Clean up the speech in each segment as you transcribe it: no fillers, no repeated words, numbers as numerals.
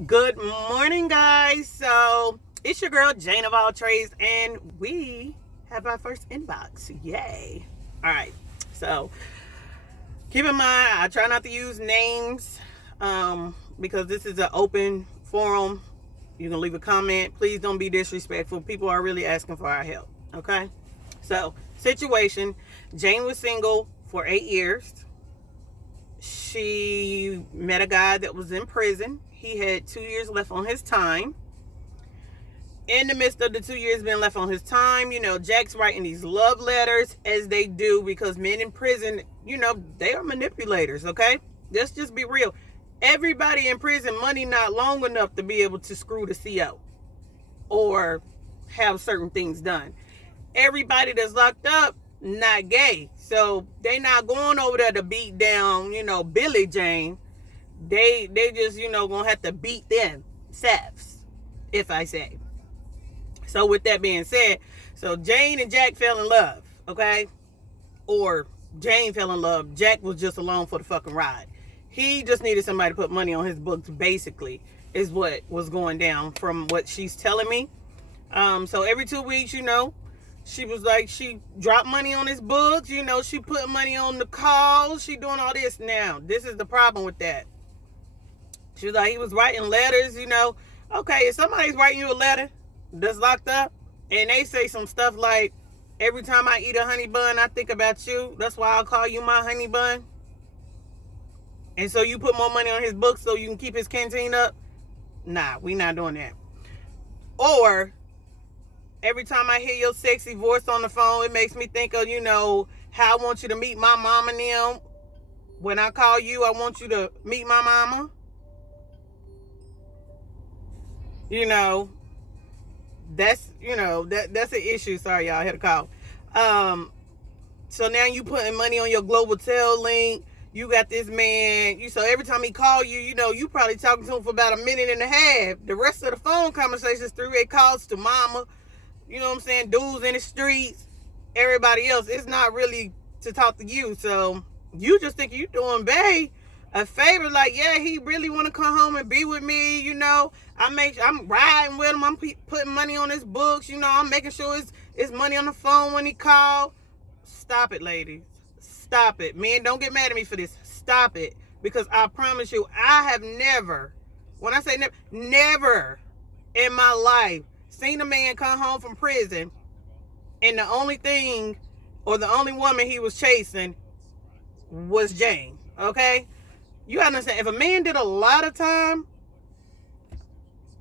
Good morning, guys. So it's your girl Jane of all trades, and we have our first inbox. Yay! All right. So keep in mind, I try not to use names because this is an open forum. You can leave a comment. Please don't be disrespectful. People are really asking for our help. Okay. So situation: Jane was single for 8 years. She met a guy that was in prison. He had 2 years left on his time. In the midst of the 2 years being left on his time, Jack's writing these love letters, as they do, because men in prison, they are manipulators, okay? Let's just be real. Everybody in prison, money not long enough to be able to screw the CO or have certain things done. Everybody that's locked up, not gay. So they not going over there to beat down, Billy Jane. They just, gonna have to beat them selves, if I say. So with that being said, so Jane and Jack fell in love, okay? Or Jane fell in love. Jack was just along for the fucking ride. He just needed somebody to put money on his books, basically, is what was going down from what she's telling me. So every 2 weeks, she was like, she dropped money on his books, she put money on the calls, she doing all this. Now, this is the problem with that. She was like, he was writing letters, Okay, if somebody's writing you a letter that's locked up, and they say some stuff like, every time I eat a honey bun, I think about you. That's why I'll call you my honey bun. And so you put more money on his books so you can keep his canteen up? Nah, we not doing that. Or, every time I hear your sexy voice on the phone, it makes me think of, how I want you to meet my mom and them. When I call you, I want you to meet my mama. That's that's an issue. Sorry, y'all, I had a call. So now you putting money on your global tel link. You got this man. So every time he call you, you probably talking to him for about a minute and a half. The rest of the phone conversations, 3-way calls to mama. You know what I'm saying? Dudes in the streets, everybody else. It's not really to talk to you. So you just think you doing bae a favor, like, yeah, he really want to come home and be with me, I'm riding with him, I'm putting money on his books, I'm making sure it's money on the phone when he call. Stop it, ladies. Stop it. Men, don't get mad at me for this. Stop it. Because I promise you, I have never, when I say never in my life seen a man come home from prison and the only thing or the only woman he was chasing was Jane, okay? You understand, if a man did a lot of time,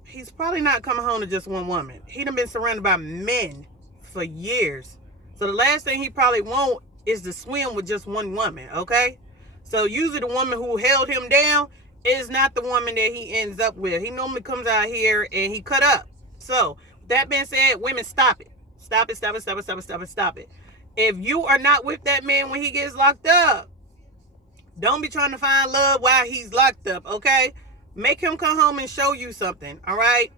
he's probably not coming home to just one woman. He done been surrounded by men for years. So the last thing he probably want is to swim with just one woman, okay? So usually the woman who held him down is not the woman that he ends up with. He normally comes out here and he cut up. So that being said, women, stop it. Stop it, stop it, stop it, stop it, stop it, stop it. If you are not with that man when he gets locked up, don't be trying to find love while he's locked up, okay? Make him come home and show you something, all right?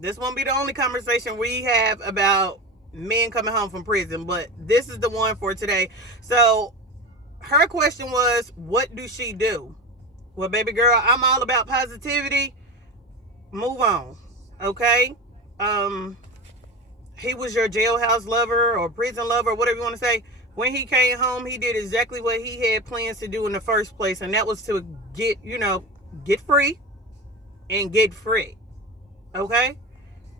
This won't be the only conversation we have about men coming home from prison, but this is the one for today. So her question was, what do she do? Well, baby girl, I'm all about positivity. Move on, okay? He was your jailhouse lover or prison lover, whatever you want to say. When he came home, he did exactly what he had plans to do in the first place, and that was to get free and get free. Okay?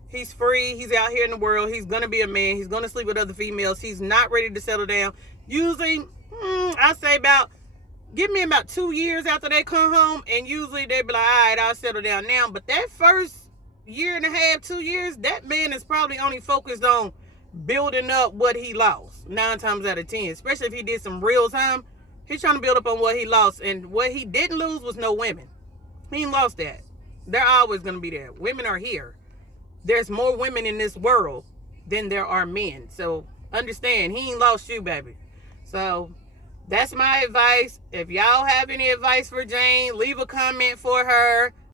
He's free. He's out here in the world. He's going to be a man. He's going to sleep with other females. He's not ready to settle down. Usually, I say give me about 2 years after they come home, and usually they be like, all right, I'll settle down now. But that first year and a half, 2 years, that man is probably only focused on building up what he lost 9 times out of 10, especially if he did some real time. He's trying to build up on what he lost, and what he didn't lose was no women. He ain't lost that. They're always going to be there. Women are here. There's more women in this world than there are men. So understand, he ain't lost you, baby. So that's my advice. If y'all have any advice for Jane, leave a comment for her.